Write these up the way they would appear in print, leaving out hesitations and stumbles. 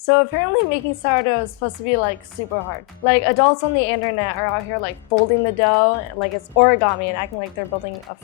So apparently making sourdough is supposed to be like super hard. Like adults on the internet are out here like folding the dough like it's origami and acting like they're building a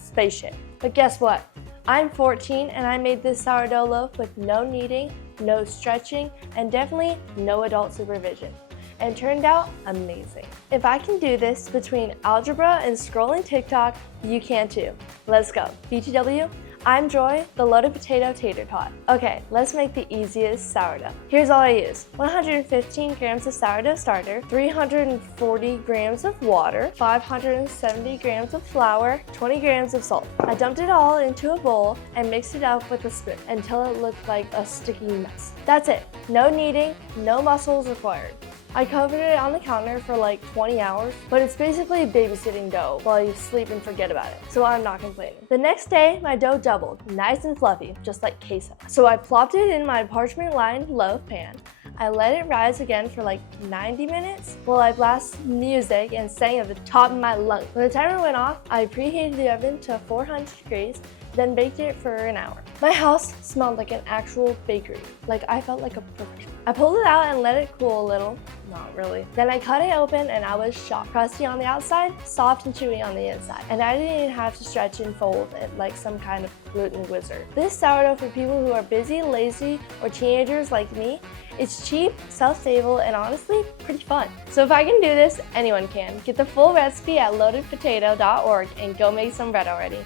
spaceship. But guess what? I'm 14 and I made this sourdough loaf with no kneading, no stretching, and definitely no adult supervision. And it turned out amazing. If I can do this between algebra and scrolling TikTok, you can too. Let's go. BTW, I'm Joy, the loaded potato tater tot. Okay, let's make the easiest sourdough. Here's all I use. 115 grams of sourdough starter, 340 grams of water, 570 grams of flour, 20 grams of salt. I dumped it all into a bowl and mixed it up with a spoon until it looked like a sticky mess. That's it. No kneading, no muscles required. I covered it on the counter for like 20 hours, but it's basically babysitting dough while you sleep and forget about it, so I'm not complaining. The next day, my dough doubled, nice and fluffy, just like queso. So I plopped it in my parchment-lined loaf pan. I let it rise again for like 90 minutes while I blasted music and sang at the top of my lungs. When the timer went off, I preheated the oven to 400 degrees, then baked it for an hour. My house smelled like an actual bakery. Like I felt like a perfect. I pulled it out and let it cool a little. Not really. Then I cut it open and I was shocked. Crusty on the outside, soft and chewy on the inside. And I didn't even have to stretch and fold it like some kind of gluten wizard. This sourdough for people who are busy, lazy, or teenagers like me. It's cheap, self-stable, and honestly, pretty fun. So if I can do this, anyone can. Get the full recipe at loadedpotato.org and go make some bread already.